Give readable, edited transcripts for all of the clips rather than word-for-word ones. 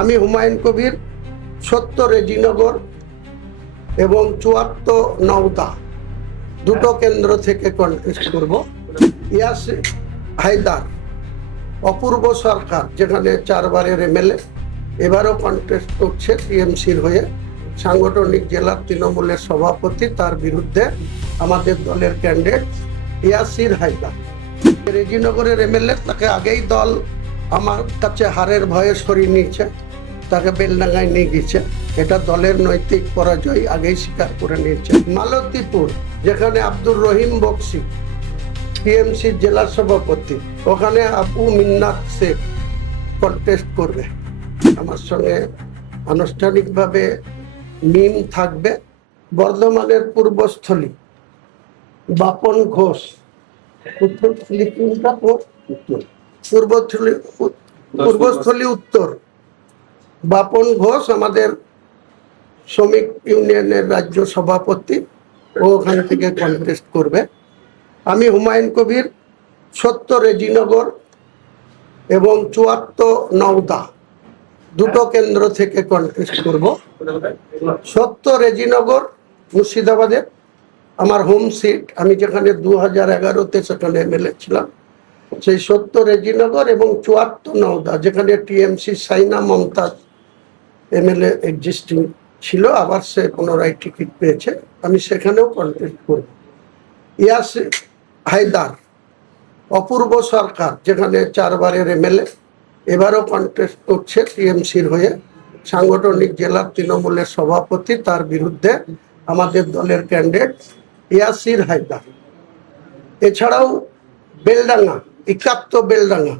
আমি হুমায়ুন কবির ৭০ রেজিনগর এবং ৭৪ নওদা দুটো কেন্দ্র থেকে কন্টেস্ট করব। ইয়াসির হায়দার, অপূর্ব সরকার যেখানে 4 বারের এমএলএ, এবারও কন্টেস্ট করছে টিএমসির হয়ে, সাংগঠনিক জেলার তৃণমূলের সভাপতি, তার বিরুদ্ধে আমাদের দলের ক্যান্ডিডেট ইয়াসির হায়দার। রেজিনগরের এমএলএ, তাকে আগেই দল আমার কাছে হারের ভয়ে সরিয়ে নিয়েছে, তাকে বেলডাঙ্গায় নিয়ে গেছে। এটা দলের নৈতিক পরাজয় আগেই স্বীকার করে নিয়েছে। মালতীপুর, যেখানে আব্দুর রহিম বক্সি টিএমসির জেলা সভাপতি, ওখানে আবু মিন্নাত শেখ কন্টেস্ট করবে। আমার সঙ্গে আনুষ্ঠানিকভাবে মিম থাকবে। বর্ধমানের পূর্বস্থলী বাপন ঘোষ, পূর্বস্থলী উত্তর বাপন ঘোষ আমাদের শ্রমিক ইউনিয়নের রাজ্য সভাপতি, ও ওখান থেকে কন্টেস্ট করবে। আমি হুমায়ুন কবির ৭০ রেজিনগর এবং ৭৪ নওদা দুটো কেন্দ্র থেকে কন্টেস্ট করব। ৭০ রেজিনগর মুর্শিদাবাদের আমার হোম সিট, আমি যেখানে 2011-তে সেখানে এমএলএ ছিলাম, সেই ৭০ রেজিনগর এবং ৭৪ নওদা, যেখানে TMC Saina Mumtaz MLA existing ছিল, আবার সে পুনরায় টিকিট পেয়েছে, আমি সেখানেও কন্টেস্ট করব। ইয়াসির হায়দার, অপূর্ব সরকার যেখানে 4 বারের এমএলএ, এবারও কন্টেস্ট করছে টিএমসির হয়ে, সাংগঠনিক জেলার তৃণমূলের সভাপতি, তার বিরুদ্ধে আমাদের দলের ক্যান্ডিডেট ইয়াসির হায়দার। এছাড়াও বেলডাঙ্গা, ৭১ বেলডাঙ্গা,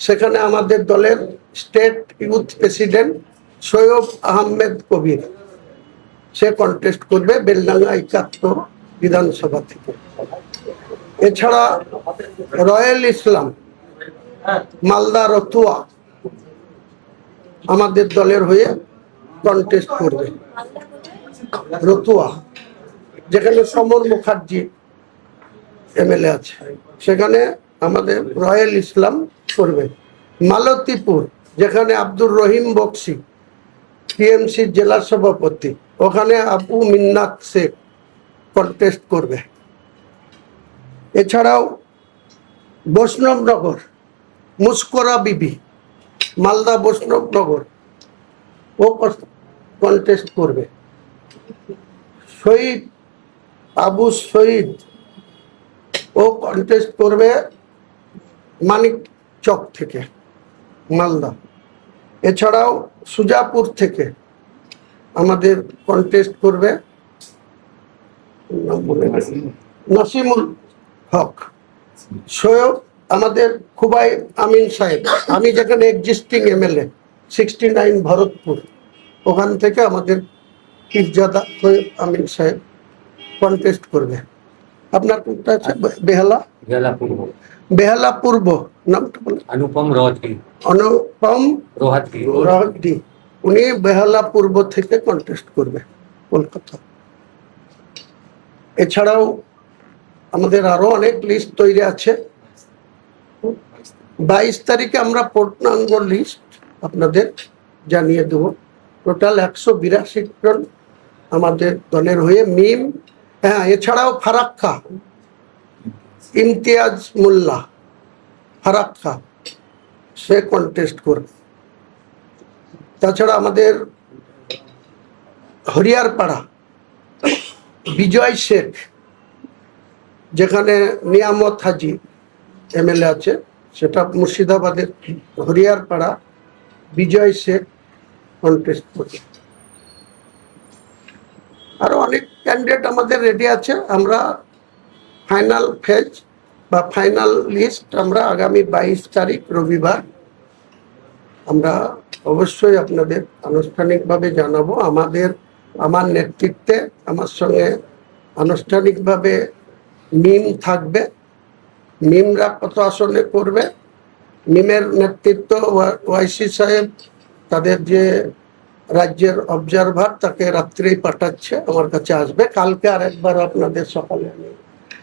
সেখানে আমাদের দলের state youth president Syed Ahmed Kabir, সে কন্টেস্ট করবে বেলডাঙ্গা ৭১ বিধানসভা থেকে। এছাড়া রয়েল ইসলাম মালদা রতুয়া আমাদের দলের হয়ে কন্টেস্ট করবে। রতুয়া, যেখানে সমর মুখার্জি এমএলএ আছে, সেখানে আমাদের রয়েল ইসলাম করবে। মালতীপুর, যেখানে আব্দুর রহিম বক্সি টিএমসির জেলা সভাপতি, ওখানে আবু মিন্নাত শেখ কন্টেস্ট করবে। এছাড়াও বৈষ্ণবনগর মুস্করা বিবি, মালদা বৈষ্ণবনগর, ও কন্টেস্ট করবে। শহীদ আবু শহীদ, ও কন্টেস্ট করবে মানিক চক থেকে, মালদা। এছাড়াও সুজাপুর থেকে আমাদের কন্টেস্ট করবে নাসিমুল হক। সৈয়দ আমাদের খুবাই আমিন সাহেব, আমি যেখানে এক্সিস্টিং এমএলএ 69 ভরতপুর, ওখান থেকে আমাদের পীরজাদা সৈয়দ আমিন সাহেব কন্টেস্ট করবে। আপনার কোনটা আছে? বেহালা বেহালা পূর্ব, নামটা বলে অনুপম রোহাতগি, উনি বেহালা পূর্ব থেকে কন্টেস্ট করবে, কলকাতা। এছাড়াও আমাদের আরো অনেক লিস্ট তৈরি আছে। 22 তারিখে আমরা পূর্ণাঙ্গ লিস্ট আপনাদের জানিয়ে দেব। টোটাল 182 জন আমাদের দলের হয়ে মিম। হ্যাঁ, এছাড়াও ফারাক্কা ইমতিয়াজ মোল্লা, ফারাক্কা, সে কন্টেস্ট করবে। তাছাড়া আমাদের হরিয়ারপাড়া বিজয় শেখ, যেখানে নিয়ামত হাজি এমএলএ আছে, সেটা মুর্শিদাবাদের হরিয়ারপাড়া বিজয় শেখ কন্টেস্ট করবে। আরো অনেক ক্যান্ডিডেট আমাদের রেডি আছে। আমরা ফাইনাল ফেজ বা ফাইনাল লিস্ট আমরা আগামী 22 তারিখ রবিবার আমরা অবশ্যই আপনাদের আনুষ্ঠানিকভাবে জানাবো। আমার নেতৃত্বে আমার সঙ্গে আনুষ্ঠানিকভাবে মিম থাকবে। মিমরা কত আসনে করবে, মিমের নেতৃত্ব ওয়াইসি সাহেব, তাদের যে রাজ্যের অবজারভার, তাকে রাত্রেই পাঠাচ্ছে, আমার কাছে আসবে। কালকে আরেকবার আপনাদের সকালে আমি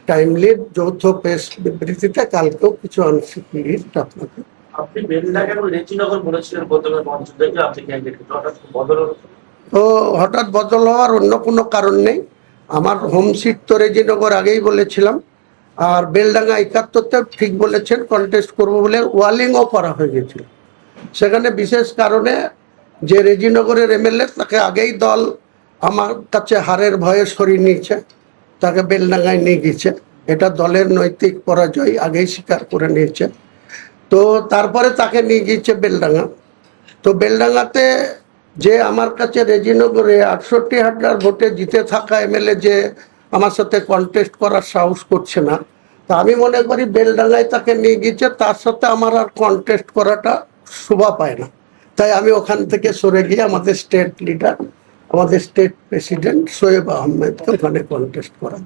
টাইমলি যৌথ প্রেস বিবৃতিতে কালকেও কিছু আংশিক লিস্ট আপনাদের আপনি বেলডাঙ্গা এবং রেজিনগর বলেছিলেন বদলের মঞ্চ থেকে আপনি ক্যান্ডিডেট, হঠাৎ বদল হলো তো? তো হঠাৎ বদল হওয়ার অন্য কোনো কারণ নেই। আমার হোম সিট তো রেজিনগর আগেই বলেছিলাম, আর বেলডাঙ্গা 71-তে ঠিক বলেছেন কন্টেস্ট করবো বলে ওয়ালিংও করা হয়ে গেছিল। সেখানে বিশেষ কারণে যে রেজিনগরের এমএলএ তাকে আগেই দল আমার কাছে হারের ভয়ে সরিয়ে নিয়েছে, তাকে বেলডাঙ্গায় নিয়ে গিয়েছে। এটা দলের নৈতিক পরাজয় আগেই স্বীকার করে নিয়েছে। তো তারপরে তাকে নিয়ে গিয়েছে বেলডাঙ্গা। তো বেলডাঙ্গাতে যে আমার কাছে রেজিনগরে 68,000 ভোটে জিতে থাকা এমএলএ যে আমার সাথে কন্টেস্ট করার সাহস করছে না, তা আমি মনে করি বেলডাঙ্গায় তাকে নিয়ে গিয়েছে, তার সাথে আমার আর কন্টেস্ট করাটা শোভা পায় না। তাই আমি ওখান থেকে সরে গিয়ে আমাদের স্টেট লিডার, আমাদের স্টেট প্রেসিডেন্ট শোয়েব আহমেদকে ওখানে কন্টেস্ট করা।